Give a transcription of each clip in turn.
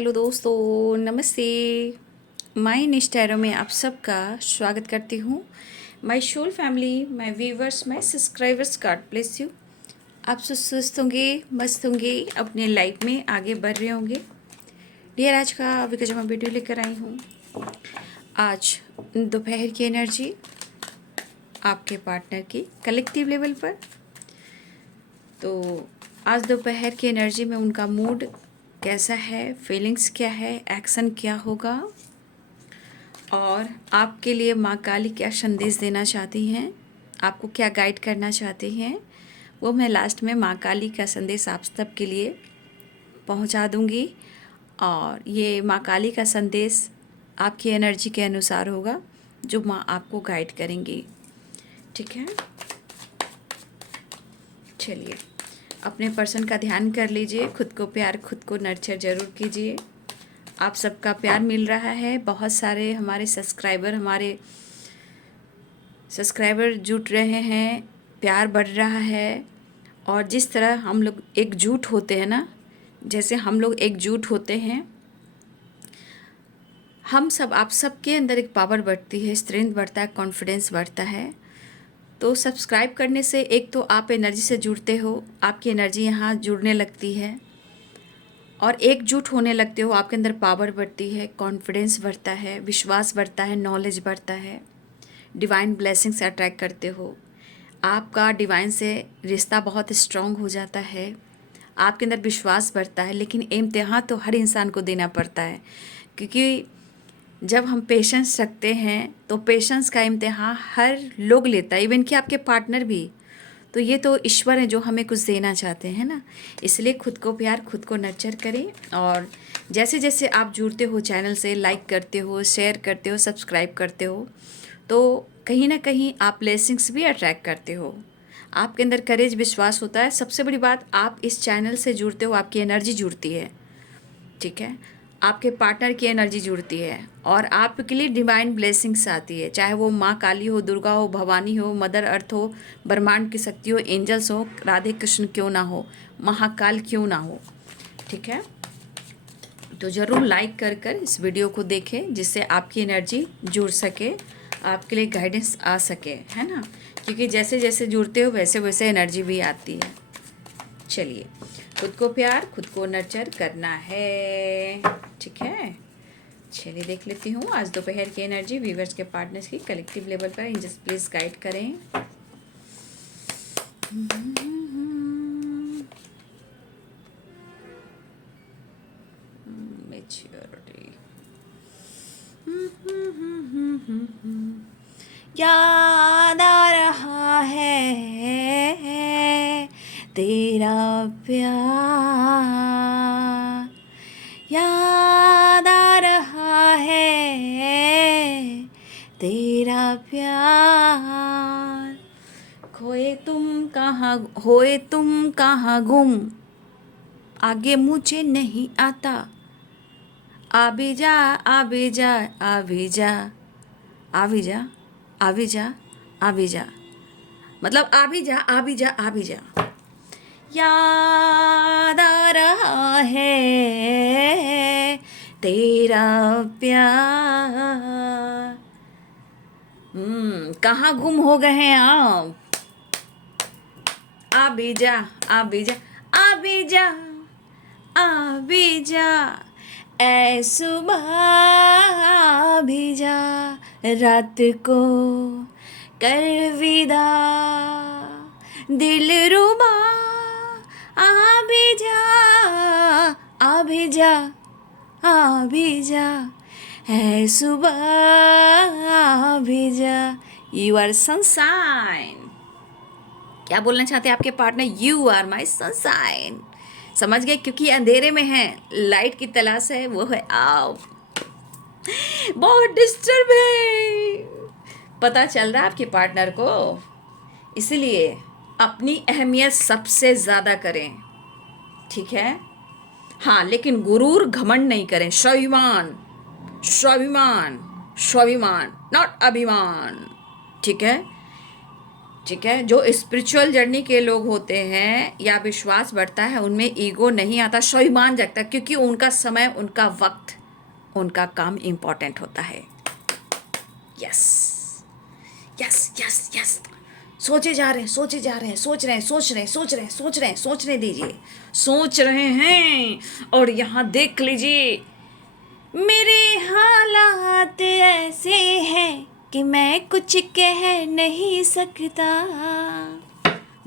Hello दोस्तों, नमस्ते। My निष्ठैरों में आप सबका स्वागत करती हूँ। My soul family, my viewers, my subscribers, God bless you. आप सब स्वस्थ होंगे, मस्त होंगे, अपने लाइफ में आगे बढ़ रहे होंगे। डियर, आज का अभी का जो मैं वीडियो लेकर आई हूँ, आज दोपहर की एनर्जी आपके पार्टनर की कलेक्टिव लेवल पर। तो आज दोपहर की एनर्जी में उनका मूड कैसा है, फीलिंग्स क्या है, एक्शन क्या होगा, और आपके लिए माँ काली क्या संदेश देना चाहती हैं, आपको क्या गाइड करना चाहती हैं, वो मैं लास्ट में माँ काली का संदेश आप सब के लिए पहुंचा दूंगी। और ये माँ काली का संदेश आपकी एनर्जी के अनुसार होगा, जो माँ आपको गाइड करेंगी। ठीक है, चलिए अपने पर्सन का ध्यान कर लीजिए। खुद को प्यार, खुद को नर्चर ज़रूर कीजिए। आप सबका प्यार मिल रहा है, बहुत सारे हमारे सब्सक्राइबर जुट रहे हैं, प्यार बढ़ रहा है। और जिस तरह हम लोग एकजुट होते हैं ना, जैसे हम लोग एकजुट होते हैं, हम सब, आप सबके अंदर एक पावर बढ़ती है, स्ट्रेंथ बढ़ता है, कॉन्फिडेंस बढ़ता है। तो सब्सक्राइब करने से एक तो आप एनर्जी से जुड़ते हो, आपकी एनर्जी यहाँ जुड़ने लगती है और एकजुट होने लगते हो, आपके अंदर पावर बढ़ती है, कॉन्फिडेंस बढ़ता है, विश्वास बढ़ता है, नॉलेज बढ़ता है, डिवाइन ब्लेसिंग से अट्रैक्ट करते हो, आपका डिवाइन से रिश्ता बहुत स्ट्रॉन्ग हो जाता है, आपके अंदर विश्वास बढ़ता है। लेकिन इम्तिहान तो हर इंसान को देना पड़ता है, क्योंकि जब हम पेशेंस रखते हैं तो पेशेंस का इम्तिहान हर लोग लेता है, इवन कि आपके पार्टनर भी। तो ये तो ईश्वर है जो हमें कुछ देना चाहते हैं ना। इसलिए खुद को प्यार, खुद को नर्चर करें। और जैसे जैसे आप जुड़ते हो चैनल से, लाइक करते हो, शेयर करते हो, सब्सक्राइब करते हो, तो कहीं ना कहीं आप ब्लेसिंग्स भी अट्रैक्ट करते हो। आपके अंदर करेज, विश्वास होता है। सबसे बड़ी बात, आप इस चैनल से जुड़ते हो, आपकी एनर्जी जुड़ती है। ठीक है, आपके पार्टनर की एनर्जी जुड़ती है और आपके लिए डिवाइन ब्लेसिंग्स आती है। चाहे वो माँ काली हो, दुर्गा हो, भवानी हो, मदर अर्थ हो, ब्रह्मांड की शक्ति हो, एंजल्स हो, राधे कृष्ण क्यों ना हो, महाकाल क्यों ना हो। ठीक है, तो ज़रूर लाइक कर इस वीडियो को देखें, जिससे आपकी एनर्जी जुड़ सके, आपके लिए गाइडेंस आ सके, है ना। क्योंकि जैसे जैसे जुड़ते हो वैसे वैसे एनर्जी भी आती है। चलिए, खुद को प्यार, खुद को नर्चर करना है। ठीक है, चलिए देख लेती हूँ आज दोपहर की एनर्जी व्यूवर्स के पार्टनर्स की कलेक्टिव लेवल पर। एंजल्स प्लीज गाइड करें। मैच्योरिटी। याद आ रहा है तेरा प्यार, याद आ रहा है तेरा प्यार। खोए तुम कहाँ गुम, आगे मुझे नहीं आता। आ भी जा, आ भी जा, आ भी जा, आ भी जा, आ भी जा, आ भी जा, मतलब आ भी जा, आ भी जा, आ भी जा। याद आ रहा है तेरा प्यार। कहाँ गुम हो गए हैं आप? आ भी जा, आ भी जा, आ भी जा, आ भी जा, ऐ सुबह आ भी जा, रात को कर विदा, दिल रुबा आ भी जा, आ भी जा, आ भी जा, है सुबह आ भी जा। You are sunshine. क्या बोलना चाहते हैं आपके partner? You are my sunshine. समझ गए? क्योंकि अंधेरे में है, लाइट की तलाश है, वो है आप। बहुत डिस्टर्ब है, पता चल रहा है आपके पार्टनर को। इसलिए अपनी अहमियत सबसे ज़्यादा करें। ठीक है, हाँ, लेकिन गुरूर, घमंड नहीं करें। स्वाभिमान, स्वाभिमान, स्वाभिमान, नॉट अभिमान। ठीक है, ठीक है। जो स्पिरिचुअल जर्नी के लोग होते हैं या विश्वास बढ़ता है, उनमें ईगो नहीं आता, स्वाभिमान जगता, क्योंकि उनका समय, उनका वक्त, उनका काम इम्पोर्टेंट होता है। Yes yes yes yes. सोचे जा रहे हैं, सोचे जा रहे हैं, सोच रहे हैं, सोच रहे हैं, सोच रहे हैं, सोच रहे हैं, सोचने दीजिए, सोच रहे हैं। और यहाँ देख लीजिए, मेरे हालात ऐसे हैं कि मैं कुछ कह नहीं सकता।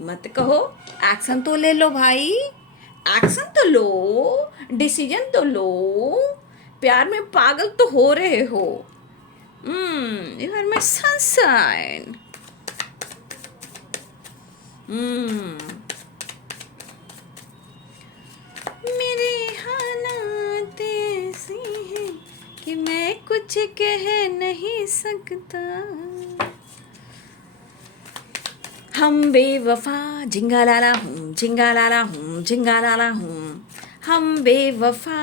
मत कहो, एक्शन तो ले लो भाई, एक्शन तो लो, डिसीजन तो लो। प्यार में पागल तो हो रहे हो। You are my sunshine. मेरे हालात ऐसे हैं कि मैं कुछ कह नहीं सकता। हम बेवफा, झिंगालाला हूँ, झिंगालाला हूँ, झिंगालाला हूँ। हम बेवफा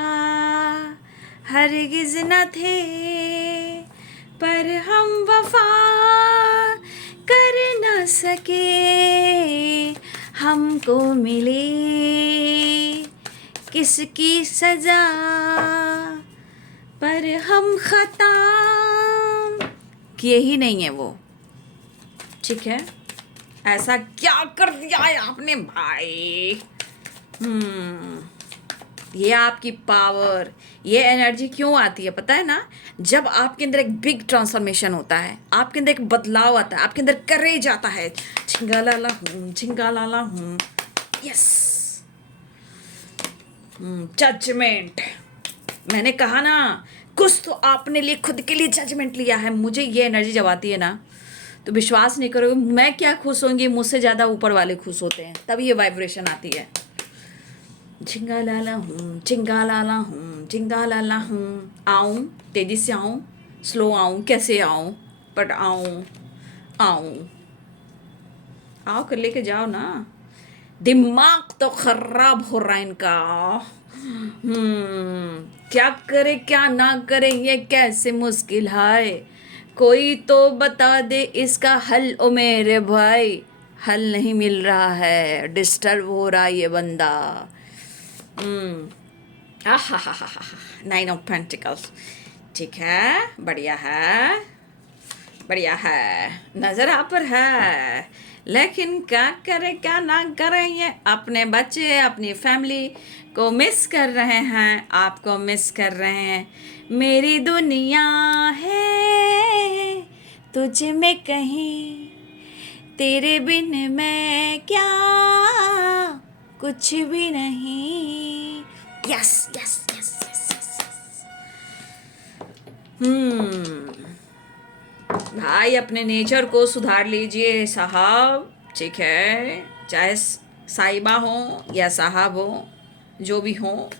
हरगिज न थे, पर हम वफा कर न सके। हमको मिले किसकी सजा, पर हम खता किए ही नहीं है वो। ठीक है, ऐसा क्या कर दिया है आपने भाई? ये आपकी पावर, ये एनर्जी क्यों आती है पता है ना? जब आपके अंदर एक बिग ट्रांसफॉर्मेशन होता है, आपके अंदर एक बदलाव आता है, आपके अंदर करेज आता है। झिंगालाला हूँ, झिंगालाला हूँ। Yes, judgement. मैंने कहा ना, कुछ तो आपने लिए खुद के लिए जजमेंट लिया है। मुझे ये एनर्जी जब आती है ना, तो विश्वास नहीं करोगे, मैं क्या खुश होंगी, मुझसे ज़्यादा ऊपर वाले खुश होते हैं, तब ये वाइब्रेशन आती है। झिंगालाला हूँ, झिंगालाला हूँ, झिंगालाला हूँ। आऊँ, तेज़ी से आऊँ, स्लो आऊँ, कैसे आऊँ, बट आऊँ, आऊँ, आओ कर लेके जाओ ना। दिमाग तो खराब हो रहा है इनका। क्या करे क्या ना करे, ये कैसे मुश्किल है। कोई तो बता दे इसका हल ओ मेरे भाई। हल नहीं मिल रहा है, डिस्टर्ब हो रहा है ये बंदा। Nine of pentacles. ठीक है, बढ़िया है, बढ़िया है, नज़र आप पर है। लेकिन क्या करे क्या ना करें, ये अपने बच्चे, अपनी फैमिली को मिस कर रहे हैं, आपको मिस कर रहे हैं। मेरी दुनिया है तुझ में कहीं, तेरे बिन मैं क्या, कुछ भी नहीं। Yes yes yes yes yes. भाई अपने नेचर को सुधार लीजिए साहब। ठीक है, चाहे साहिबा हो या साहब हो, जो भी हो।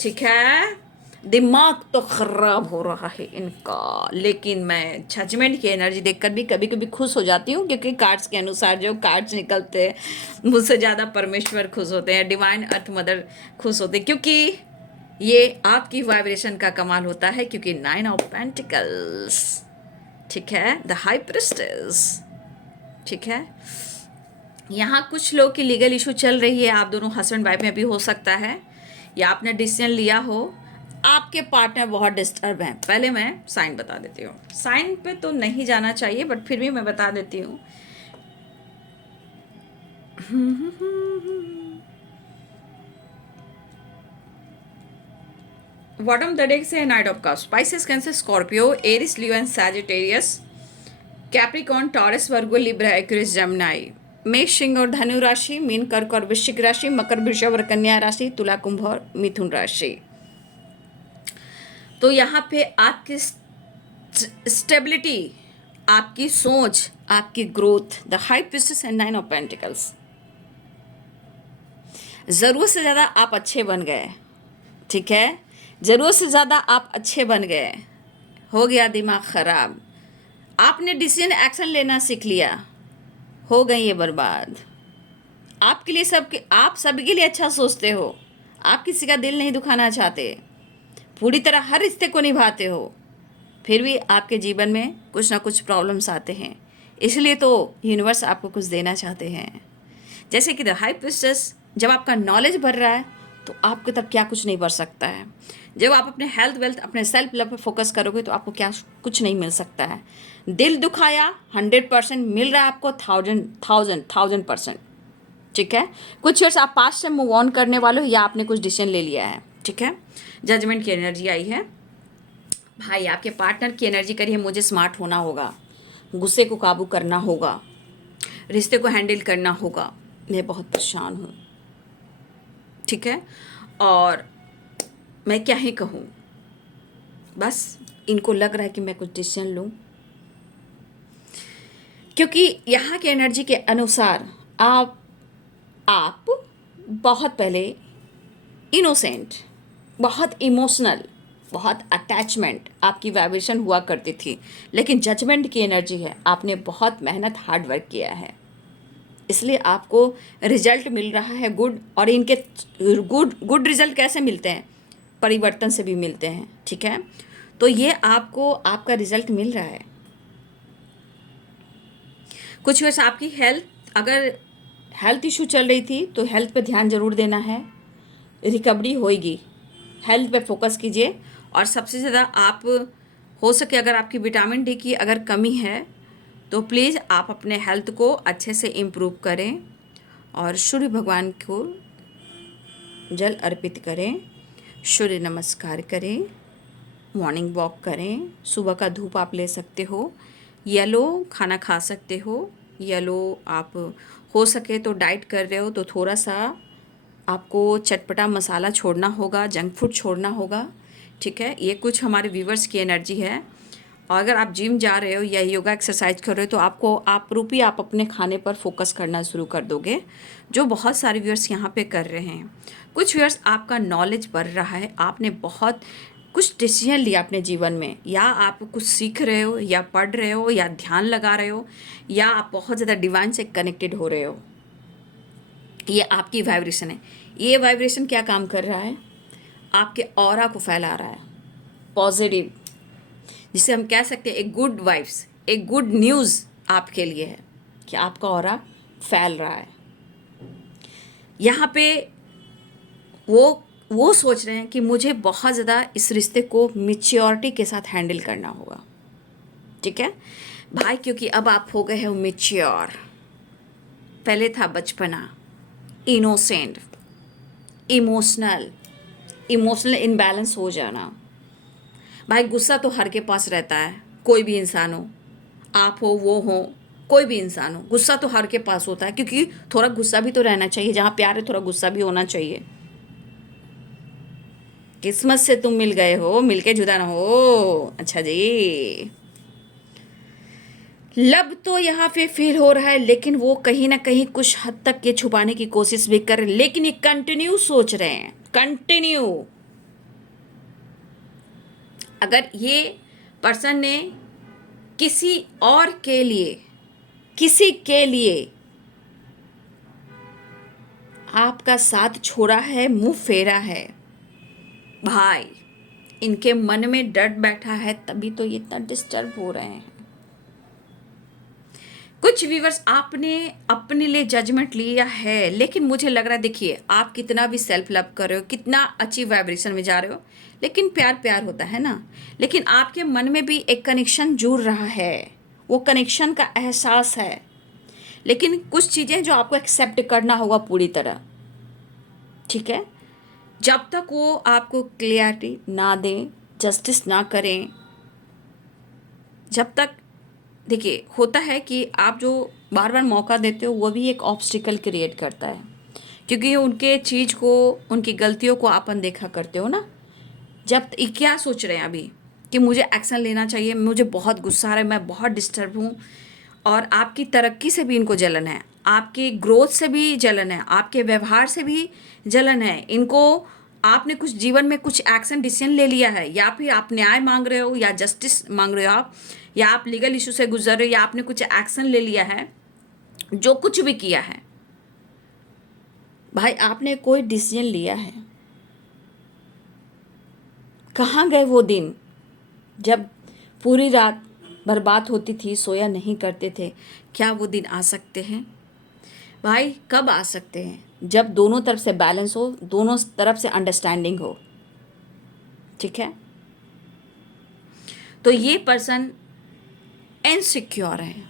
ठीक है, दिमाग तो खराब हो रहा है इनका। लेकिन मैं जजमेंट की एनर्जी देखकर भी कभी कभी खुश हो जाती हूँ, क्योंकि कार्ड्स के अनुसार जो कार्ड्स निकलते हैं, मुझसे ज़्यादा परमेश्वर खुश होते हैं, डिवाइन अर्थ मदर खुश होते हैं, क्योंकि ये आपकी वाइब्रेशन का कमाल होता है। क्योंकि 9 ऑफ पेंटिकल्स, ठीक है, द हाई प्रिस्टेस। ठीक है, यहाँ कुछ लोग की लीगल इशू चल रही है, आप दोनों हस्बैंड वाइफ में भी हो सकता है, या आपने डिसीजन लिया हो। आपके पार्टनर बहुत डिस्टर्ब हैं। पहले मैं साइन बता देती हूँ। साइन पे तो नहीं जाना चाहिए, बट फिर भी मैं बता देती हूँ। बॉटम द डेक से knight of cups, Pisces, Cancer, Scorpio, Aries, Leo and Sagittarius, Capricorn, Taurus, Virgo, Libra, Aquarius, Gemini. मेष, सिंह और धनु राशि, मीन, कर्क और वृश्चिक राशि, मकर, वृषभ और कन्या राशि, तुला, कुंभ और मिथुन राशि। तो यहाँ पे आपकी स्टेबिलिटी, आपकी सोच, आपकी growth, the high priestess and 9 of pentacles. ज़रूरत से ज़्यादा आप अच्छे बन गए। ठीक है, ज़रूरत से ज़्यादा आप अच्छे बन गए, हो गया दिमाग ख़राब। आपने डिसीजन एक्शन लेना सीख लिया, हो गई ये बर्बाद। आपके लिए आप सबके लिए अच्छा सोचते हो, आप किसी का दिल नहीं दुखाना चाहते, पूरी तरह हर रिश्ते को निभाते हो, फिर भी आपके जीवन में कुछ ना कुछ प्रॉब्लम्स आते हैं। इसलिए तो यूनिवर्स आपको कुछ देना चाहते हैं। जैसे कि द हाई प्रिस्टेस, जब आपका नॉलेज बढ़ रहा है तो आपको तब क्या कुछ नहीं बढ़ सकता है। जब आप अपने हेल्थ वेल्थ अपने सेल्फ लव पर फोकस करोगे तो आपको क्या कुछ नहीं मिल सकता है। दिल दुखाया 100% मिल रहा है आपको 1000%। ठीक है। कुछ ईयर्स आप पास्ट से मूव ऑन करने वाले हो या आपने कुछ डिसीजन ले लिया है। ठीक है। जजमेंट की एनर्जी आई है भाई, आपके पार्टनर की एनर्जी करिए मुझे स्मार्ट होना होगा, गुस्से को काबू करना होगा, रिश्ते को हैंडल करना होगा, मैं बहुत परेशान हूँ। ठीक है। और मैं क्या ही कहूँ, बस इनको लग रहा है कि मैं कुछ डिसीजन लूँ, क्योंकि यहाँ के एनर्जी के अनुसार आप बहुत पहले इनोसेंट, बहुत इमोशनल, बहुत अटैचमेंट आपकी वाइब्रेशन हुआ करती थी, लेकिन जजमेंट की एनर्जी है, आपने बहुत मेहनत हार्ड वर्क किया है, इसलिए आपको रिजल्ट मिल रहा है गुड। और इनके गुड रिजल्ट कैसे मिलते हैं, परिवर्तन से भी मिलते हैं। ठीक है। तो ये आपको आपका रिजल्ट मिल रहा है। कुछ वैसे आपकी हेल्थ, अगर हेल्थ इशू चल रही थी तो हेल्थ पे ध्यान ज़रूर देना है, रिकवरी होएगी। हेल्थ पे फोकस कीजिए। और सबसे ज़्यादा आप हो सके अगर आपकी विटामिन डी की अगर कमी है तो प्लीज़ आप अपने हेल्थ को अच्छे से इम्प्रूव करें और सूर्य भगवान को जल अर्पित करें, सूर्य नमस्कार करें, मॉर्निंग वॉक करें, सुबह का धूप आप ले सकते हो, येलो खाना खा सकते हो, येलो आप हो सके तो डाइट कर रहे हो तो थोड़ा सा आपको चटपटा मसाला छोड़ना होगा, जंक फूड छोड़ना होगा। ठीक है। ये कुछ हमारे व्यूवर्स की एनर्जी है। और अगर आप जिम जा रहे हो या योगा एक्सरसाइज कर रहे हो तो आपको आप अपने खाने पर फोकस करना शुरू कर दोगे, जो बहुत सारे व्यूअर्स यहाँ पे कर रहे हैं। कुछ व्यूअर्स आपका नॉलेज बढ़ रहा है, आपने बहुत कुछ डिसीजन लिया अपने जीवन में, या आप कुछ सीख रहे हो या पढ़ रहे हो या ध्यान लगा रहे हो या आप बहुत ज़्यादा डिवाइन से कनेक्टेड हो रहे हो। ये आपकी वाइब्रेशन है। ये वाइब्रेशन क्या काम कर रहा है, आपके ऑरा को फैला रहा है, पॉजिटिव, जिसे हम कह सकते हैं एक गुड वाइब्स, एक गुड न्यूज़ आपके लिए है कि आपका ऑरा फैल रहा है। यहाँ पे वो सोच रहे हैं कि मुझे बहुत ज़्यादा इस रिश्ते को मैच्योरिटी के साथ हैंडल करना होगा। ठीक है भाई, क्योंकि अब आप हो गए हो मैच्योर। पहले था बचपना, इनोसेंट, इमोशनल इनबैलेंस हो जाना। भाई गुस्सा तो हर के पास रहता है, कोई भी इंसान हो, आप हो वो हो, कोई भी इंसान हो, गुस्सा तो हर के पास होता है, क्योंकि थोड़ा गुस्सा भी तो रहना चाहिए। जहाँ प्यार है थोड़ा गुस्सा भी होना चाहिए। किस्मत से तुम मिल गए हो, मिलके जुदा ना हो। अच्छा जी, लब तो यहाँ पे फील हो रहा है, लेकिन वो कहीं ना कहीं कुछ हद तक ये छुपाने की कोशिश भी कर रहे हैं, लेकिन ये कंटिन्यू सोच रहे हैं, कंटिन्यू। अगर ये पर्सन ने किसी और के लिए, किसी के लिए आपका साथ छोड़ा है, मुंह फेरा है, भाई इनके मन में डर बैठा है, तभी तो ये इतना डिस्टर्ब हो रहे हैं। कुछ व्यूवर्स आपने अपने लिए जजमेंट लिया है, लेकिन मुझे लग रहा है, देखिए आप कितना भी सेल्फ लव कर रहे हो, कितना अच्छी वाइब्रेशन में जा रहे हो, लेकिन प्यार प्यार होता है ना, लेकिन आपके मन में भी एक कनेक्शन जुड़ रहा है, वो कनेक्शन का एहसास है, लेकिन कुछ चीज़ें जो आपको एक्सेप्ट करना होगा पूरी तरह। ठीक है। जब तक वो आपको क्लियरिटी ना दें, जस्टिस ना करें, जब तक, देखिए होता है कि आप जो बार बार मौका देते हो वो भी एक ऑब्स्टिकल क्रिएट करता है, क्योंकि उनके चीज़ को, उनकी गलतियों को आप अनदेखा करते हो ना। जब ये क्या सोच रहे हैं अभी कि मुझे एक्शन लेना चाहिए, मुझे बहुत गुस्सा आ रहा है, मैं बहुत डिस्टर्ब हूँ, और आपकी तरक्की से भी इनको जलन है, आपकी ग्रोथ से भी जलन है, आपके व्यवहार से भी जलन है इनको। आपने कुछ जीवन में कुछ एक्शन डिसीजन ले लिया है, या फिर आप न्याय मांग रहे हो या जस्टिस मांग रहे हो आप, या आप लीगल इशू से गुजर रहे हो, या आपने कुछ एक्शन ले लिया है, जो कुछ भी किया है भाई, आपने कोई डिसीजन लिया है। कहाँ गए वो दिन जब पूरी रात बर्बाद होती थी, सोया नहीं करते थे, क्या वो दिन आ सकते हैं? भाई कब आ सकते हैं? जब दोनों तरफ से बैलेंस हो, दोनों तरफ से अंडरस्टैंडिंग हो। ठीक है, तो ये पर्सन इनसिक्योर हैं,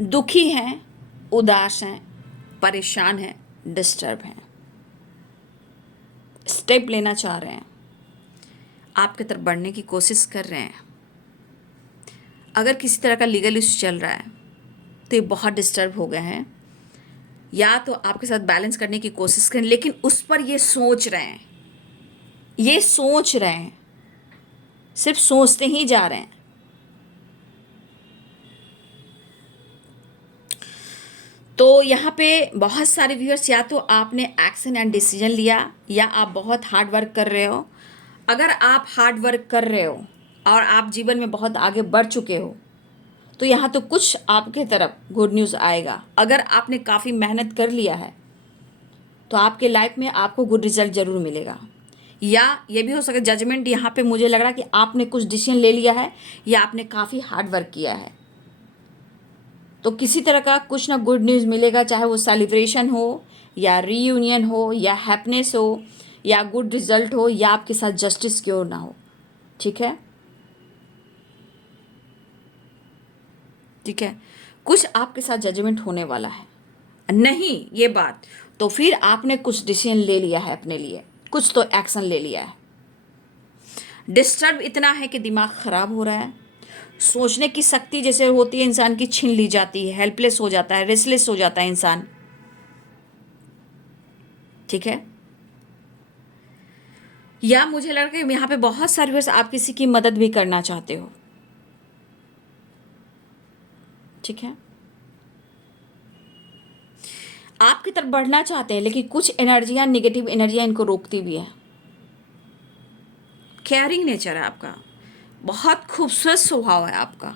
दुखी हैं, उदास हैं, परेशान हैं, डिस्टर्ब हैं, स्टेप लेना चाह रहे हैं, आपकी तरफ बढ़ने की कोशिश कर रहे हैं। अगर किसी तरह का लीगल इशू चल रहा है तो ये बहुत डिस्टर्ब हो गए हैं, या तो आपके साथ बैलेंस करने की कोशिश करें, लेकिन उस पर ये सोच रहे हैं, ये सोच रहे हैं, सिर्फ सोचते ही जा रहे हैं। तो यहाँ पे बहुत सारे व्यूअर्स, या तो आपने एक्शन एंड डिसीजन लिया, या आप बहुत हार्ड वर्क कर रहे हो। अगर आप हार्ड वर्क कर रहे हो और आप जीवन में बहुत आगे बढ़ चुके हो, तो यहाँ तो कुछ आपके तरफ गुड न्यूज़ आएगा। अगर आपने काफ़ी मेहनत कर लिया है तो आपके लाइफ में आपको गुड रिजल्ट ज़रूर मिलेगा। या ये भी हो सकता है जजमेंट, यहाँ पे मुझे लग रहा है कि आपने कुछ डिसीजन ले लिया है या आपने काफ़ी हार्ड वर्क किया है, तो किसी तरह का कुछ ना गुड न्यूज़ मिलेगा, चाहे वो सेलिब्रेशन हो या रीयूनियन हो या हैप्पीनेस हो या गुड रिजल्ट हो या आपके साथ जस्टिस क्यों ना हो। ठीक है, ठीक है, कुछ आपके साथ जजमेंट होने वाला है, नहीं ये बात, तो फिर आपने कुछ डिसीजन ले लिया है अपने लिए, कुछ तो एक्शन ले लिया है। डिस्टर्ब इतना है कि दिमाग ख़राब हो रहा है, सोचने की शक्ति जैसे होती है इंसान की छीन ली जाती है, हेल्पलेस हो जाता है, रेस्टलेस हो जाता है इंसान। ठीक है, या मुझे लग रहा है यहाँ पे बहुत सारे वर्ष आप किसी की मदद भी करना चाहते हो। ठीक है, आपकी तरफ बढ़ना चाहते हैं, लेकिन कुछ एनर्जियां, निगेटिव एनर्जियां इनको रोकती भी है। केयरिंग नेचर है आपका, बहुत खूबसूरत स्वभाव है आपका,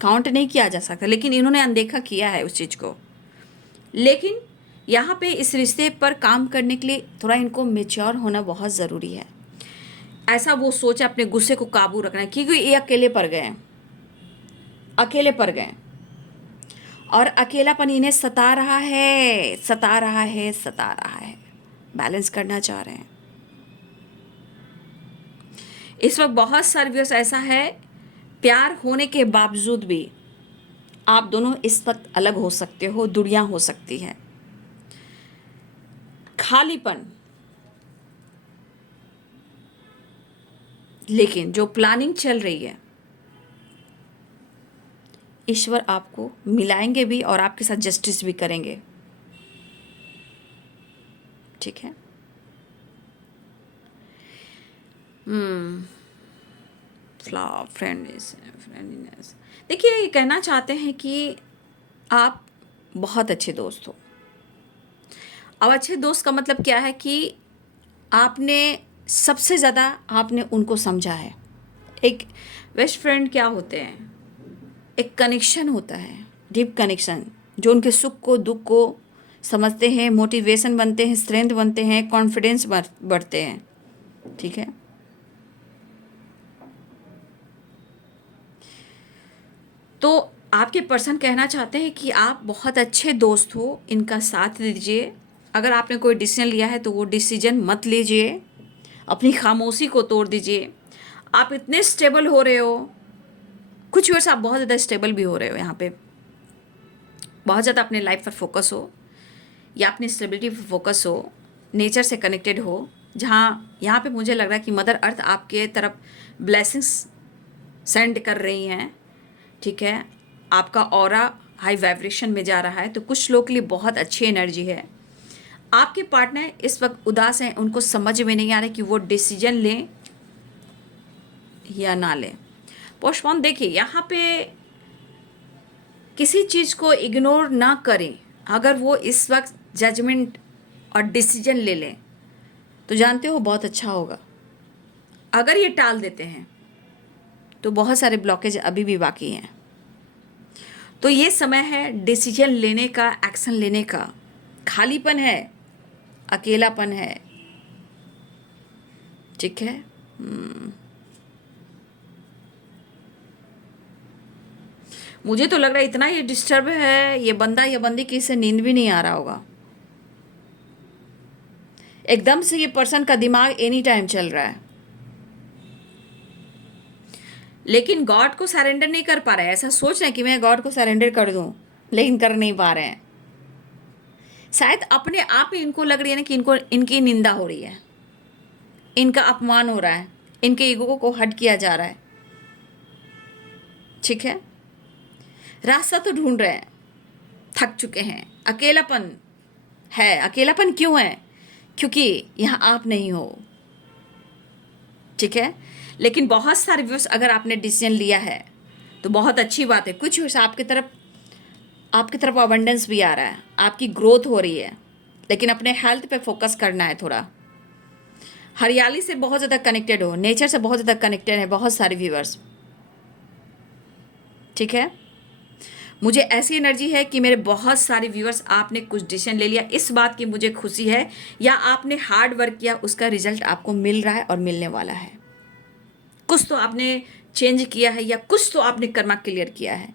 काउंट नहीं किया जा सकता, लेकिन इन्होंने अनदेखा किया है उस चीज़ को। लेकिन यहाँ पे इस रिश्ते पर काम करने के लिए थोड़ा इनको मेच्योर होना बहुत ज़रूरी है। ऐसा वो सोच अपने गुस्से को काबू रखना है, क्योंकि ये अकेले पड़ गए हैं, अकेले पड़ गए, और अकेलापन इन्हें सता रहा है, सता रहा है, सता रहा है। बैलेंस करना चाह रहे हैं। इस वक्त बहुत सारे व्यूअर्स ऐसा है, प्यार होने के बावजूद भी आप दोनों इस वक्त अलग हो सकते हो, दूरियां हो सकती है, खालीपन। लेकिन जो प्लानिंग चल रही है, ईश्वर आपको मिलाएंगे भी और आपके साथ जस्टिस भी करेंगे। ठीक है, फ्रेंडलीनेस। देखिए, ये कहना चाहते हैं कि आप बहुत अच्छे दोस्त हो। अब अच्छे दोस्त का मतलब क्या है कि आपने सबसे ज़्यादा आपने उनको समझा है। एक बेस्ट फ्रेंड क्या होते हैं, एक कनेक्शन होता है, डीप कनेक्शन, जो उनके सुख को दुख को समझते हैं, मोटिवेशन बनते हैं, स्ट्रेंथ बनते हैं, कॉन्फिडेंस बढ़ते हैं। ठीक है, तो आपके पर्सन कहना चाहते हैं कि आप बहुत अच्छे दोस्त हो, इनका साथ दीजिए। अगर आपने कोई डिसीजन लिया है तो वो डिसीजन मत लीजिए, अपनी खामोशी को तोड़ दीजिए। आप इतने स्टेबल हो रहे हो, कुछ वर्ष आप बहुत ज़्यादा स्टेबल भी हो रहे हो, यहाँ पे बहुत ज़्यादा अपने लाइफ पर फोकस हो या अपनी स्टेबिलिटी पर फोकस हो, नेचर से कनेक्टेड हो, जहाँ यहाँ पे मुझे लग रहा है कि मदर अर्थ आपके तरफ ब्लेसिंग्स सेंड कर रही हैं। ठीक है, आपका ऑरा हाई वाइब्रेशन में जा रहा है, तो कुछ लोग के लिए बहुत अच्छी एनर्जी है। आपके पार्टनर इस वक्त उदास हैं, उनको समझ में नहीं आ रहा कि वो डिसीजन लें या ना लें। पोस्टपोन, देखिए यहाँ पे किसी चीज़ को इग्नोर ना करें। अगर वो इस वक्त जजमेंट और डिसीजन ले लें तो जानते हो बहुत अच्छा होगा। अगर ये टाल देते हैं तो बहुत सारे ब्लॉकेज अभी भी बाकी हैं। तो ये समय है डिसीजन लेने का, एक्शन लेने का। खालीपन है, अकेलापन है। ठीक है, मुझे तो लग रहा है इतना ये डिस्टर्ब है ये बंदा या बंदी कि इसे नींद भी नहीं आ रहा होगा। एकदम से ये पर्सन का दिमाग एनी टाइम चल रहा है, लेकिन गॉड को सरेंडर नहीं कर पा रहे हैं। ऐसा सोच रहे हैं कि मैं गॉड को सरेंडर कर दूं, लेकिन कर नहीं पा रहे हैं। शायद अपने आप ही इनको लग रही है ना कि इनको इनकी निंदा हो रही है, इनका अपमान हो रहा है, इनके ईगो को हट किया जा रहा है। ठीक है, रास्ता तो ढूंढ रहे हैं, थक चुके हैं, अकेलापन है। अकेलापन क्यों है? क्योंकि यहाँ आप नहीं हो। ठीक है, लेकिन बहुत सारे व्यूअर्स, अगर आपने डिसीजन लिया है तो बहुत अच्छी बात है। कुछ आपकी तरफ अबंडेंस भी आ रहा है, आपकी ग्रोथ हो रही है, लेकिन अपने हेल्थ पे फोकस करना है थोड़ा। हरियाली से बहुत ज़्यादा कनेक्टेड हो, नेचर से बहुत ज़्यादा कनेक्टेड है बहुत सारे व्यूअर्स। ठीक है, मुझे ऐसी एनर्जी है कि मेरे बहुत सारे व्यूअर्स, आपने कुछ डिसीजन ले लिया, इस बात की मुझे खुशी है, या आपने हार्ड वर्क किया, उसका रिजल्ट आपको मिल रहा है और मिलने वाला है। कुछ तो आपने चेंज किया है या कुछ तो आपने कर्मा क्लियर किया है।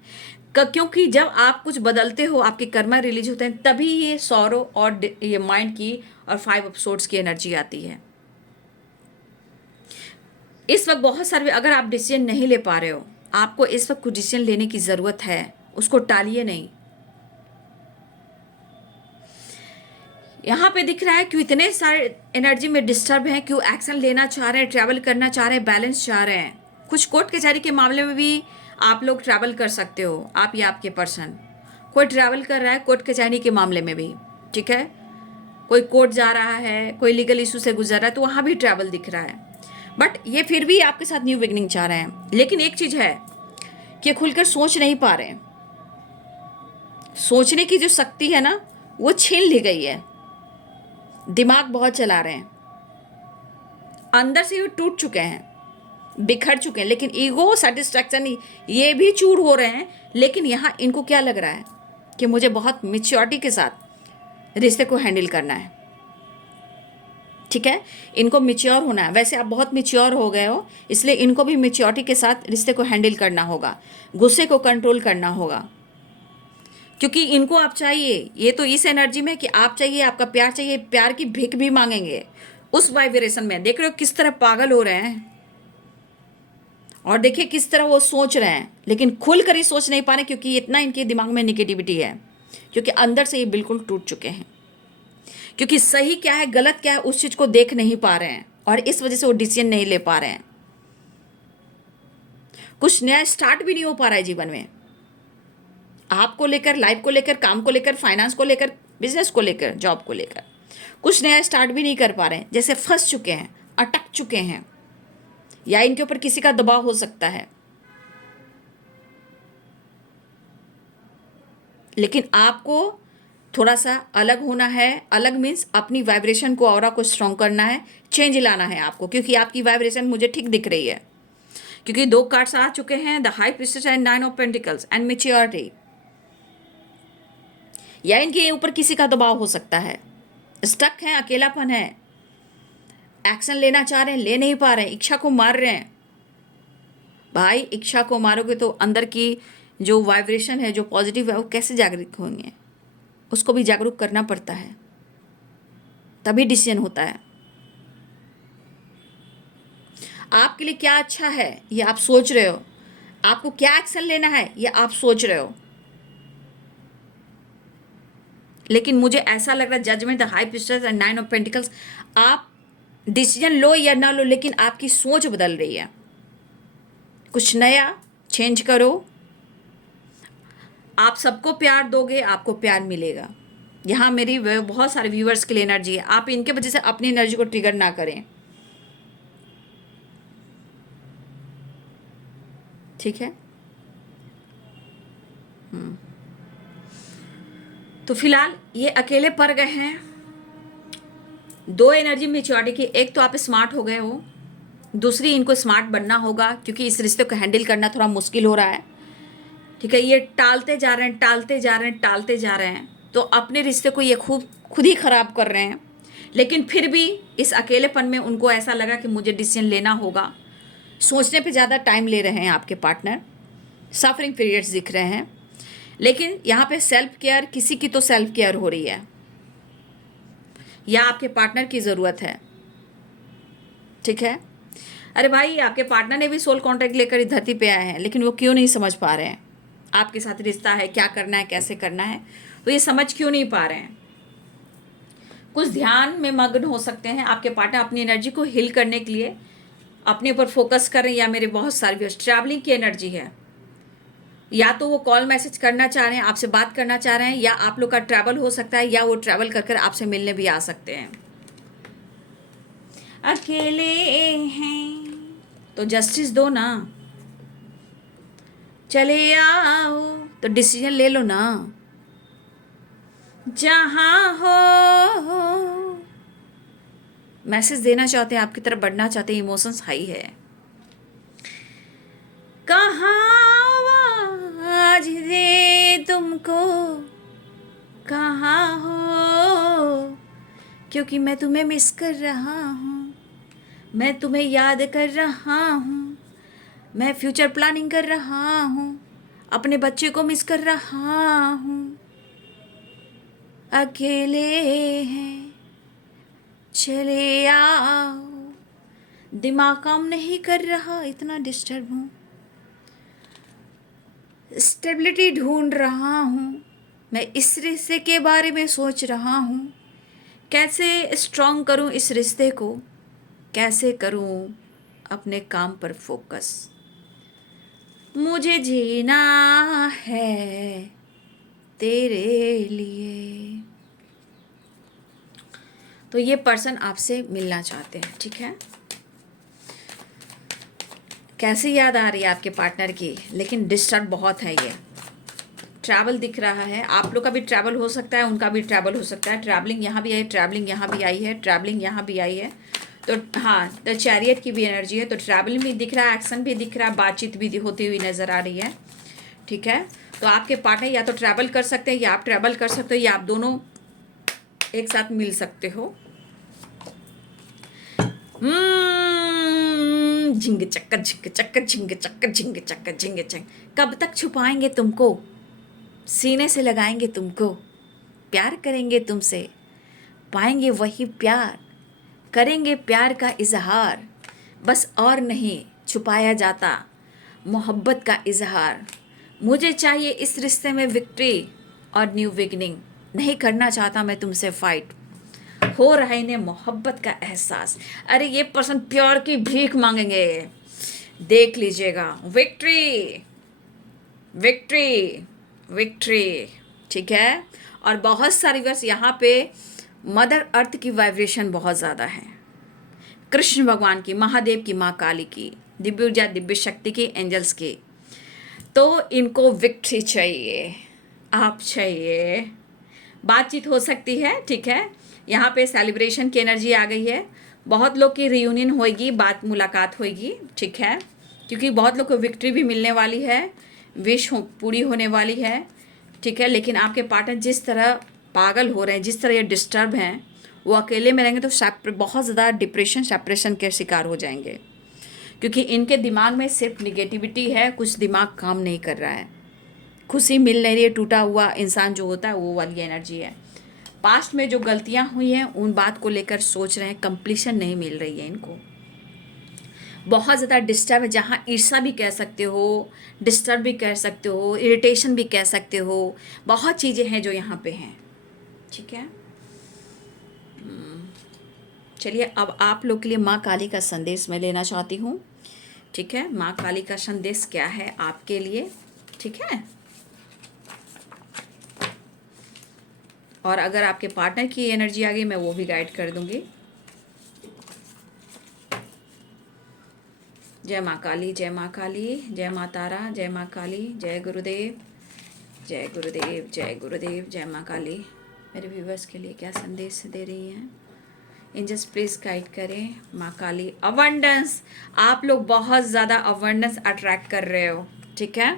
क्योंकि जब आप कुछ बदलते हो, आपके कर्मा रिलीज होते हैं, तभी ये सौरो और ये माइंड की और 5 ऑफ सोर्ड्स की एनर्जी आती है। इस वक्त बहुत सारे, अगर आप डिसीजन नहीं ले पा रहे हो, आपको इस वक्त कुछ डिसीजन लेने की ज़रूरत है, उसको टालिए नहीं। यहाँ पे दिख रहा है क्यों इतने सारे एनर्जी में डिस्टर्ब हैं, क्यों एक्शन लेना चाह रहे हैं, ट्रैवल करना चाह रहे हैं, बैलेंस चाह रहे हैं। कुछ कोर्ट कचहरी के मामले में भी आप लोग ट्रैवल कर सकते हो, आप या आपके पर्सन। कोई ट्रैवल कर रहा है कोर्ट कचहरी के मामले में भी। ठीक है, कोई कोर्ट जा रहा है, कोई लीगल इशू से गुजर रहा है, तो वहाँ भी ट्रैवल दिख रहा है। बट ये फिर भी आपके साथ न्यू बिगनिंग चाह रहे हैं। लेकिन एक चीज़ है कि खुलकर सोच नहीं पा रहे हैं। सोचने की जो शक्ति है ना, वो छीन ली गई है। दिमाग बहुत चला रहे हैं, अंदर से ये टूट चुके हैं, बिखर चुके हैं। लेकिन ईगो, सेटिस्फैक्शन, ये भी चूर हो रहे हैं। लेकिन यहाँ इनको क्या लग रहा है कि मुझे बहुत मैच्योरिटी के साथ रिश्ते को हैंडल करना है। ठीक है, इनको मैच्योर होना है। वैसे आप बहुत मैच्योर हो गए हो, इसलिए इनको भी मैच्योरिटी के साथ रिश्ते को हैंडल करना होगा, गुस्से को कंट्रोल करना होगा। क्योंकि इनको आप चाहिए, ये तो इस एनर्जी में कि आप चाहिए, आपका प्यार चाहिए, प्यार की भीख भी मांगेंगे उस वाइब्रेशन में। देख रहे हो किस तरह पागल हो रहे हैं, और देखिए किस तरह वो सोच रहे हैं, लेकिन खुल कर ही सोच नहीं पा रहे, क्योंकि इतना इनके दिमाग में निगेटिविटी है, क्योंकि अंदर से ये बिल्कुल टूट चुके हैं। क्योंकि सही क्या है गलत क्या है उस चीज को देख नहीं पा रहे हैं, और इस वजह से वो डिसीजन नहीं ले पा रहे हैं। कुछ नया स्टार्ट भी नहीं हो पा रहा है जीवन में, आपको लेकर, लाइफ को लेकर, काम को लेकर, फाइनेंस को लेकर, बिजनेस को लेकर, जॉब को लेकर। कुछ नया स्टार्ट भी नहीं कर पा रहे हैं, जैसे फंस चुके हैं, अटक चुके हैं, या इनके ऊपर किसी का दबाव हो सकता है। लेकिन आपको थोड़ा सा अलग होना है। अलग मीन्स अपनी वाइब्रेशन को, ऑरा को स्ट्रॉन्ग करना है, चेंज लाना है आपको, क्योंकि आपकी वाइब्रेशन मुझे ठीक दिख रही है। क्योंकि 2 कार्ड्स आ चुके हैं, the high priestess and 9 of pentacles and maturity. या इनके ऊपर किसी का दबाव हो सकता है, स्टक है, अकेलापन है, एक्शन लेना चाह रहे हैं, ले नहीं पा रहे हैं, इच्छा को मार रहे हैं। भाई इच्छा को मारोगे तो अंदर की जो वाइब्रेशन है, जो पॉजिटिव है, वो कैसे जागरूक होंगे? उसको भी जागरूक करना पड़ता है, तभी डिसीजन होता है। आपके लिए क्या अच्छा है ये आप सोच रहे हो, आपको क्या एक्शन लेना है ये आप सोच रहे हो। लेकिन मुझे ऐसा लग रहा है, judgement, the high priestess and 9 of pentacles, आप डिसीजन लो या ना लो, लेकिन आपकी सोच बदल रही है। कुछ नया चेंज करो। आप सबको प्यार दोगे, आपको प्यार मिलेगा। यहाँ मेरी बहुत सारे व्यूअर्स के लिए एनर्जी है, आप इनके वजह से अपनी एनर्जी को ट्रिगर ना करें। ठीक है, तो फिलहाल ये अकेले पड़ गए हैं। 2 एनर्जी मैच्योरिटी की, एक तो आप स्मार्ट हो गए हो, दूसरी इनको स्मार्ट बनना होगा, क्योंकि इस रिश्ते को हैंडल करना थोड़ा मुश्किल हो रहा है। ठीक है, ये टालते जा रहे हैं, टालते जा रहे हैं, टालते जा रहे हैं, तो अपने रिश्ते को ये खुद ही खराब कर रहे हैं। लेकिन फिर भी इस अकेलेपन में उनको ऐसा लगा कि मुझे डिसीजन लेना होगा। सोचने पे ज़्यादा टाइम ले रहे हैं आपके पार्टनर। सफरिंग पीरियड्स दिख रहे हैं, लेकिन यहाँ पे सेल्फ केयर, किसी की तो सेल्फ केयर हो रही है या आपके पार्टनर की ज़रूरत है। ठीक है, अरे भाई आपके पार्टनर ने भी सोल कॉन्ट्रैक्ट लेकर इस धरती पे आए हैं, लेकिन वो क्यों नहीं समझ पा रहे हैं आपके साथ रिश्ता है, क्या करना है, कैसे करना है, तो ये समझ क्यों नहीं पा रहे हैं। कुछ ध्यान में मग्न हो सकते हैं आपके पार्टनर, अपनी एनर्जी को हील करने के लिए अपने ऊपर फोकस करें, या मेरे बहुत सारे ट्रैवलिंग की एनर्जी है, या तो वो कॉल मैसेज करना चाह रहे हैं, आपसे बात करना चाह रहे हैं, या आप लोग का ट्रैवल हो सकता है, या वो ट्रैवल कर कर आपसे मिलने भी आ सकते हैं। अकेले हैं तो जस्टिस दो ना, चले आओ तो डिसीजन ले लो ना, जहां हो। मैसेज देना चाहते हैं, आपकी तरफ बढ़ना चाहते हैं, इमोशंस हाई है। कहाँ आज दे तुमको, कहाँ हो, क्योंकि मैं तुम्हें मिस कर रहा हूँ, मैं तुम्हें याद कर रहा हूँ, मैं फ्यूचर प्लानिंग कर रहा हूँ, अपने बच्चे को मिस कर रहा हूँ। अकेले हैं चले आओ, दिमाग काम नहीं कर रहा, इतना डिस्टर्ब हूँ, स्टेबिलिटी ढूंढ रहा हूँ, मैं इस रिश्ते के बारे में सोच रहा हूँ, कैसे स्ट्रॉन्ग करूँ इस रिश्ते को, कैसे करूँ अपने काम पर फोकस, मुझे जीना है तेरे लिए। तो ये पर्सन आपसे मिलना चाहते हैं। ठीक है, कैसी याद आ रही है आपके पार्टनर की, लेकिन डिस्टर्ब बहुत है। ये ट्रैवल दिख रहा है, आप लोग का भी ट्रैवल हो सकता है, उनका भी ट्रैवल हो सकता है। ट्रैवलिंग यहाँ भी आई, ट्रैवलिंग यहाँ भी आई है, ट्रैवलिंग यहाँ भी आई है। तो हाँ, तो चैरियट की भी एनर्जी है, तो ट्रैवलिंग भी दिख रहा है, एक्शन भी दिख रहा है, बातचीत भी होती हुई नज़र आ रही है। ठीक है, तो आपके पार्टनर या तो ट्रैवल कर सकते हैं, या आप ट्रैवल कर सकते हो, या आप दोनों एक साथ मिल सकते हो। झिंग चक्कर झिंग चक्कर झिंग चक्कर झिंग चक्कर झिंग चक्कर, कब तक छुपाएंगे तुमको, सीने से लगाएंगे तुमको, प्यार करेंगे तुमसे, पाएंगे वही प्यार, करेंगे प्यार का इजहार, बस और नहीं छुपाया जाता मोहब्बत का इजहार। मुझे चाहिए इस रिश्ते में विक्ट्री और न्यू बिगनिंग, नहीं करना चाहता मैं तुमसे फाइट, हो रहा है इन्हें मोहब्बत का एहसास। अरे ये पर्सन प्यार की भीख मांगेंगे, देख लीजिएगा, विक्ट्री विक्ट्री विक्ट्री। ठीक है, और बहुत सारी वर्ष यहाँ पे मदर अर्थ की वाइब्रेशन बहुत ज़्यादा है, कृष्ण भगवान की, महादेव की, माँ काली की, दिव्य ऊर्जा, दिव्य शक्ति की, एंजल्स की। तो इनको विक्ट्री चाहिए, आप चाहिए, बातचीत हो सकती है। ठीक है, यहाँ पे सेलिब्रेशन की एनर्जी आ गई है, बहुत लोग की रियूनियन होएगी, बात मुलाकात होएगी। ठीक है, क्योंकि बहुत लोग को विक्ट्री भी मिलने वाली है, विश पूरी होने वाली है। ठीक है, लेकिन आपके पार्टनर जिस तरह पागल हो रहे हैं, जिस तरह ये डिस्टर्ब हैं, वो अकेले में रहेंगे तो बहुत ज़्यादा डिप्रेशन, सेपरेशन के शिकार हो जाएंगे, क्योंकि इनके दिमाग में सिर्फ निगेटिविटी है, कुछ दिमाग काम नहीं कर रहा है, खुशी मिल नहीं रही है, टूटा हुआ इंसान जो होता है वो वाली एनर्जी है। पास्ट में जो गलतियां हुई हैं उन बात को लेकर सोच रहे हैं, कंप्लीशन नहीं मिल रही है इनको, बहुत ज़्यादा डिस्टर्ब है, जहाँ ईर्ष्या भी कह सकते हो, डिस्टर्ब भी कह सकते हो, इरिटेशन भी कह सकते हो, बहुत चीज़ें हैं जो यहाँ पे हैं। ठीक है, चलिए अब आप लोग के लिए माँ काली का संदेश मैं लेना चाहती हूँ। ठीक है, माँ काली का संदेश क्या है आपके लिए। ठीक है, और अगर आपके पार्टनर की एनर्जी आ गई मैं वो भी गाइड कर दूंगी। जय माँ काली, जय माँ काली, जय माँ तारा, जय माँ काली, जय गुरुदेव, जय गुरुदेव, जय गुरुदेव, जय माँ काली। मेरे व्यूवर्स के लिए क्या संदेश दे रही हैं एंजल्स, प्लीज गाइड करें। माँ काली अबंडेंस, आप लोग बहुत ज़्यादा अबंडेंस अट्रैक्ट कर रहे हो। ठीक है,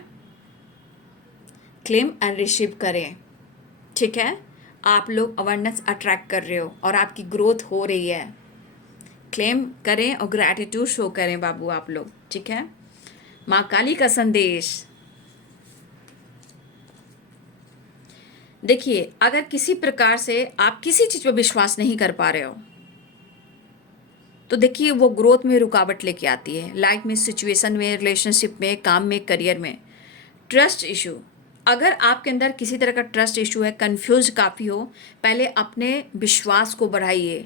क्लेम एंड रिसीव करें। ठीक है, आप लोग अबंडेंस अट्रैक्ट कर रहे हो और आपकी ग्रोथ हो रही है, क्लेम करें और ग्रैटिट्यूड शो करें बाबू आप लोग। ठीक है, माँ काली का संदेश, देखिए, अगर किसी प्रकार से आप किसी चीज़ पे विश्वास नहीं कर पा रहे हो, तो देखिए वो ग्रोथ में रुकावट लेके आती है। लाइफ में, सिचुएशन में, रिलेशनशिप में, काम में, करियर में। ट्रस्ट इशू, अगर आपके अंदर किसी तरह का ट्रस्ट इशू है, कंफ्यूज काफ़ी हो, पहले अपने विश्वास को बढ़ाइए।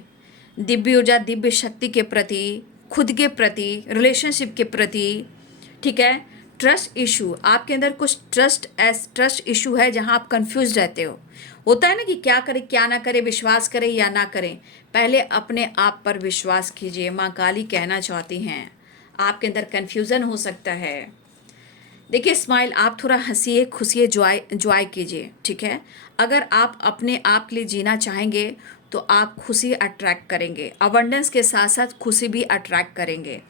दिव्य ऊर्जा, दिव्य शक्ति के प्रति, खुद के प्रति, रिलेशनशिप के प्रति, ठीक है। ट्रस्ट इशू, आपके अंदर कुछ ट्रस्ट इशू है जहां आप कंफ्यूज रहते हो। होता है ना कि क्या करें क्या ना करें, विश्वास करें या ना करें। पहले अपने आप पर विश्वास कीजिए। माँ काली कहना चाहती हैं, आपके अंदर कन्फ्यूज़न हो सकता है। देखिए, स्माइल, आप थोड़ा हंसिए, खुशिए, जॉय कीजिए, ठीक है। अगर आप अपने आप के लिए जीना चाहेंगे तो आप खुशी अट्रैक्ट करेंगे, अबंडेंस के साथ साथ खुशी भी अट्रैक्ट करेंगे।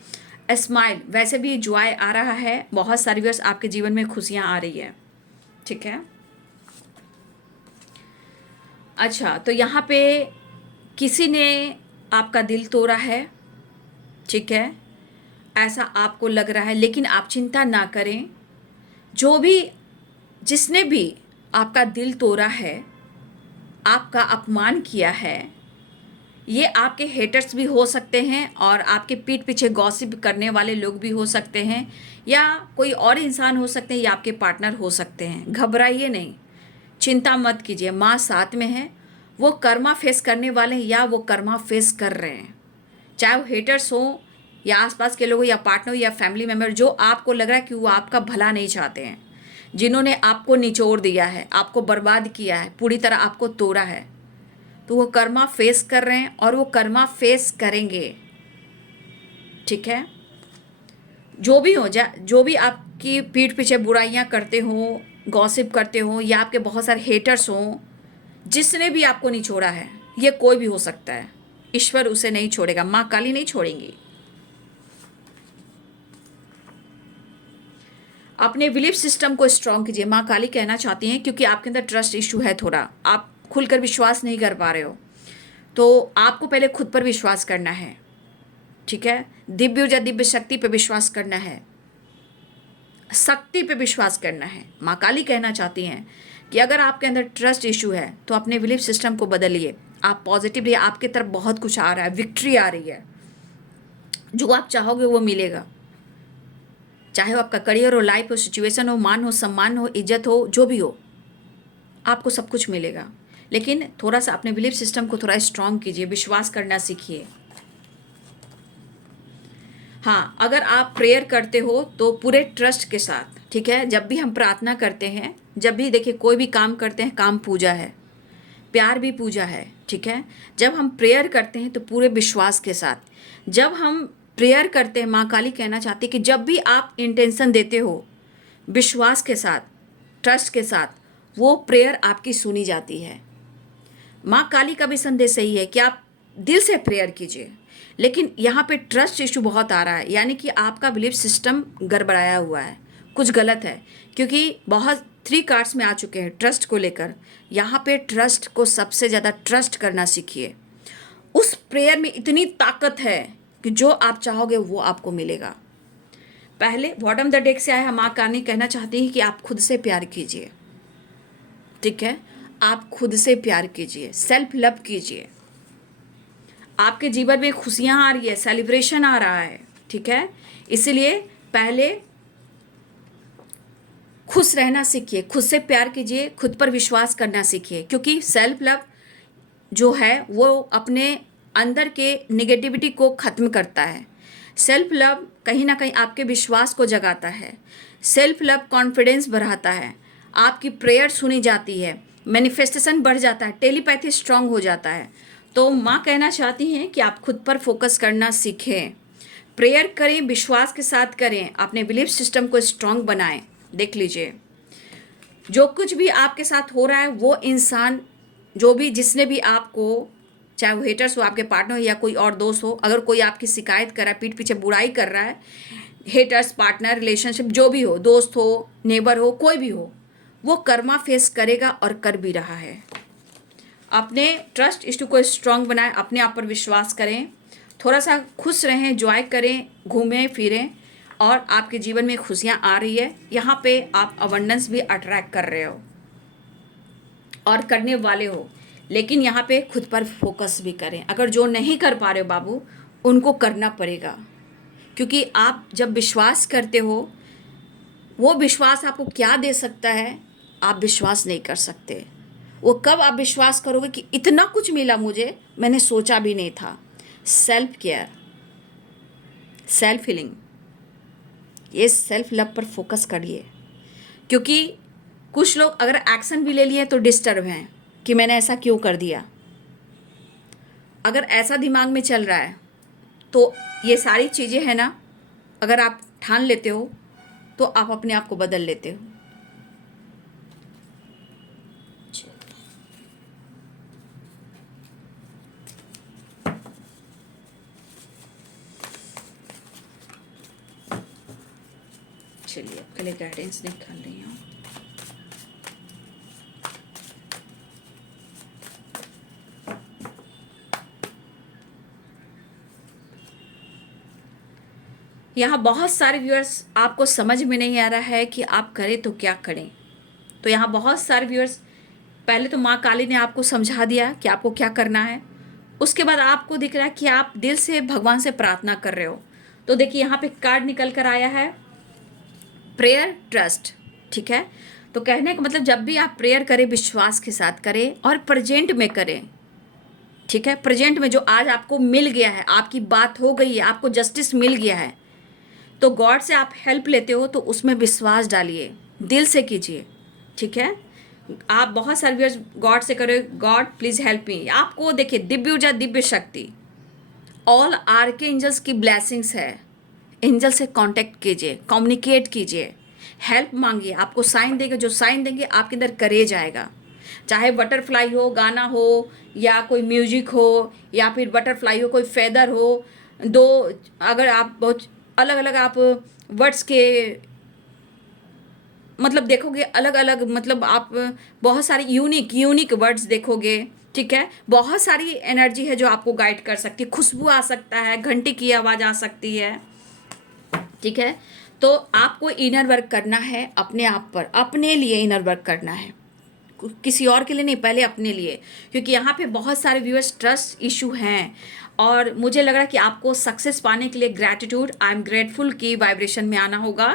स्माइल, वैसे भी जॉय आ रहा है, बहुत सारी वर्ष आपके जीवन में खुशियाँ आ रही है, ठीक है। अच्छा, तो यहाँ पे किसी ने आपका दिल तोड़ा है, ठीक है, ऐसा आपको लग रहा है, लेकिन आप चिंता ना करें। जो भी, जिसने भी आपका दिल तोड़ा है, आपका अपमान किया है, ये आपके हेटर्स भी हो सकते हैं और आपके पीठ पीछे गॉसिप करने वाले लोग भी हो सकते हैं, या कोई और इंसान हो सकते हैं, या आपके पार्टनर हो सकते हैं। घबराइए नहीं, चिंता मत कीजिए, माँ साथ में है। वो कर्मा फेस करने वाले हैं या वो कर्मा फेस कर रहे हैं, चाहे वो हेटर्स हो या आसपास के लोग हो या पार्टनर या फैमिली मेम्बर, जो आपको लग रहा है कि वो आपका भला नहीं चाहते हैं, जिन्होंने आपको निचोड़ दिया है, आपको बर्बाद किया है, पूरी तरह आपको तोड़ा है, तो वो कर्मा फेस कर रहे हैं और वो कर्मा फेस करेंगे, ठीक है। जो भी आपकी पीठ पीछे बुराइयां करते हो, गॉसिप करते हो, या आपके बहुत सारे हेटर्स हों, जिसने भी आपको नहीं छोड़ा है, ये कोई भी हो सकता है, ईश्वर उसे नहीं छोड़ेगा, माँ काली नहीं छोड़ेंगी। अपने बिलीफ सिस्टम को स्ट्रांग कीजिए, माँ काली कहना चाहती हैं, क्योंकि आपके अंदर ट्रस्ट इशू है थोड़ा, आप खुलकर विश्वास नहीं कर पा रहे हो, तो आपको पहले खुद पर विश्वास करना है, ठीक है। दिव्य ऊर्जा, दिव्य शक्ति पे विश्वास करना है, शक्ति पे विश्वास करना है। माँ काली कहना चाहती हैं कि अगर आपके अंदर ट्रस्ट इशू है तो अपने बिलीफ सिस्टम को बदलिए। आप पॉजिटिव रहिए, आपकी तरफ बहुत कुछ आ रहा है, विक्ट्री आ रही है, जो आप चाहोगे वो मिलेगा। चाहे वो आपका करियर हो, लाइफ हो, सिचुएशन हो, मान हो, सम्मान हो, इज्जत हो, जो भी हो, आपको सब कुछ मिलेगा। लेकिन थोड़ा सा अपने बिलीफ सिस्टम को थोड़ा स्ट्रांग कीजिए, विश्वास करना सीखिए। हाँ, अगर आप प्रेयर करते हो तो पूरे ट्रस्ट के साथ, ठीक है। जब भी हम प्रार्थना करते हैं, जब भी देखिए कोई भी काम करते हैं, काम पूजा है, प्यार भी पूजा है, ठीक है। जब हम प्रेयर करते हैं तो पूरे विश्वास के साथ जब हम प्रेयर करते हैं, माँ काली कहना चाहती है कि जब भी आप इंटेंशन देते हो विश्वास के साथ, ट्रस्ट के साथ, वो प्रेयर आपकी सुनी जाती है। माँ काली का भी संदेश यही है कि आप दिल से प्रेयर कीजिए, लेकिन यहाँ पे ट्रस्ट इशू बहुत आ रहा है, यानी कि आपका बिलीफ सिस्टम गड़बड़ाया हुआ है, कुछ गलत है, क्योंकि बहुत 3 कार्ड्स में आ चुके हैं ट्रस्ट को लेकर। यहाँ पे ट्रस्ट को सबसे ज़्यादा ट्रस्ट करना सीखिए। उस प्रेयर में इतनी ताकत है कि जो आप चाहोगे वो आपको मिलेगा। पहले बॉटम द डेक से आया, माँ काली कहना चाहती है कि आप खुद से प्यार कीजिए, ठीक है। आप खुद से प्यार कीजिए, सेल्फ लव कीजिए। आपके जीवन में खुशियाँ आ रही है, सेलिब्रेशन आ रहा है, ठीक है। इसलिए पहले खुश रहना सीखिए, खुद से प्यार कीजिए, खुद पर विश्वास करना सीखिए, क्योंकि सेल्फ लव जो है वो अपने अंदर के नेगेटिविटी को ख़त्म करता है। सेल्फ लव कहीं ना कहीं आपके विश्वास को जगाता है। सेल्फ लव कॉन्फिडेंस बढ़ाता है, आपकी प्रेयर सुनी जाती है, मैनिफेस्टेशन बढ़ जाता है, टेलीपैथी स्ट्रांग हो जाता है। तो माँ कहना चाहती हैं कि आप खुद पर फोकस करना सीखें, प्रेयर करें, विश्वास के साथ करें, अपने बिलीफ सिस्टम को स्ट्रांग बनाएं। देख लीजिए, जो कुछ भी आपके साथ हो रहा है, वो इंसान, जो भी, जिसने भी आपको, चाहे वो हेटर्स हो, आपके पार्टनर हो या कोई और दोस्त हो, अगर कोई आपकी शिकायत कर रहा है, पीठ पीछे बुराई कर रहा है, हेटर्स, पार्टनर, रिलेशनशिप, जो भी हो, दोस्त हो, नेबर हो, कोई भी हो, वो कर्मा फेस करेगा और कर भी रहा है। अपने ट्रस्ट इश्यू को स्ट्रांग बनाएं, अपने आप पर विश्वास करें, थोड़ा सा खुश रहें, जॉय करें, घूमें फिरें, और आपके जीवन में खुशियाँ आ रही है। यहाँ पे आप अबंडेंस भी अट्रैक्ट कर रहे हो, और करने वाले हो, लेकिन यहाँ पे खुद पर फोकस भी करें। अगर जो नहीं कर पा रहे हो बाबू, उनको करना पड़ेगा, क्योंकि आप जब विश्वास करते हो, वो विश्वास आपको क्या दे सकता है आप विश्वास नहीं कर सकते। वो कब आप विश्वास करोगे कि इतना कुछ मिला मुझे, मैंने सोचा भी नहीं था। सेल्फ केयर, सेल्फ हीलिंग, ये सेल्फ लव पर फोकस करिए, क्योंकि कुछ लोग अगर एक्शन भी ले लिए तो डिस्टर्ब हैं कि मैंने ऐसा क्यों कर दिया। अगर ऐसा दिमाग में चल रहा है तो ये सारी चीज़ें हैं ना, अगर आप ठान लेते हो तो आप अपने आप को बदल लेते हो। चलिए आपके लिए गाइडेंस निकाल रही हूँ। यहाँ बहुत सारे व्यूअर्स आपको समझ में नहीं आ रहा है कि आप करें तो क्या करें। तो यहाँ बहुत सारे व्यूअर्स, पहले तो माँ काली ने आपको समझा दिया कि आपको क्या करना है। उसके बाद आपको दिख रहा है कि आप दिल से भगवान से प्रार्थना कर रहे हो। तो देखिए यहाँ पे कार्ड निकल कर आया है, प्रेयर ट्रस्ट। ठीक है, तो कहने का मतलब जब भी आप प्रेयर करें विश्वास के साथ करें और प्रेजेंट में करें। ठीक है, प्रेजेंट में जो आज आपको मिल गया है, आपकी बात हो गई है, आपको जस्टिस मिल गया है, तो गॉड से आप हेल्प लेते हो तो उसमें विश्वास डालिए, दिल से कीजिए। ठीक है, आप बहुत सारे व्यूअर्स गॉड से करो, गॉड प्लीज हेल्प मी। आपको देखिए दिव्य ऊर्जा, दिव्य शक्ति, ऑल आर्के एंजल्स की ब्लेसिंग्स है। एंजल से कांटेक्ट कीजिए, कम्युनिकेट कीजिए, हेल्प मांगिए, आपको साइन देंगे। जो साइन देंगे आपके अंदर करेज आएगा, चाहे बटरफ्लाई हो, गाना हो, या कोई म्यूजिक हो, या फिर बटरफ्लाई हो, कोई फेदर हो। दो अगर आप बहुत अलग अलग आप वर्ड्स के मतलब देखोगे, अलग अलग मतलब आप बहुत सारी यूनिक यूनिक वर्ड्स देखोगे। ठीक है, बहुत सारी एनर्जी है जो आपको गाइड कर सकती है। खुशबू आ सकता है, घंटी की आवाज़ आ सकती है। ठीक है, तो आपको इनर वर्क करना है अपने आप पर, अपने लिए इनर वर्क करना है, किसी और के लिए नहीं, पहले अपने लिए। क्योंकि यहाँ पे बहुत सारे व्यूअर्स ट्रस्ट इशू हैं, और मुझे लग रहा है कि आपको सक्सेस पाने के लिए ग्रैटिट्यूड, आई एम ग्रेटफुल की वाइब्रेशन में आना होगा।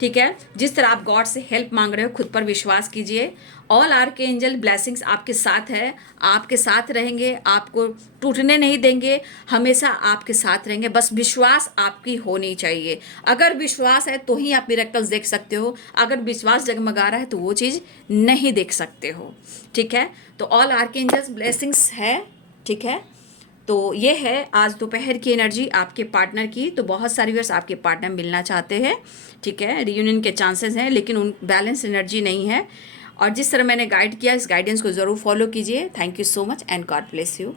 ठीक है, जिस तरह आप गॉड से हेल्प मांग रहे हो, खुद पर विश्वास कीजिए। ऑल आर्कएंजल ब्लेसिंग्स आपके साथ है, आपके साथ रहेंगे, आपको टूटने नहीं देंगे, हमेशा आपके साथ रहेंगे। बस विश्वास आपकी होनी चाहिए। अगर विश्वास है तो ही आप मिरेकल्स देख सकते हो, अगर विश्वास जगमगा रहा है तो वो चीज़ नहीं देख सकते हो। ठीक है, तो ऑल आर्कएंजल्स ब्लेसिंग्स है। ठीक है, तो ये है आज दोपहर की एनर्जी आपके पार्टनर की। तो बहुत सारे व्यूअर्स आपके पार्टनर मिलना चाहते हैं। ठीक है, रियूनियन के चांसेस हैं, लेकिन उन बैलेंस एनर्जी नहीं है। और जिस तरह मैंने गाइड किया, इस गाइडेंस को ज़रूर फॉलो कीजिए। Thank you so much and God bless you.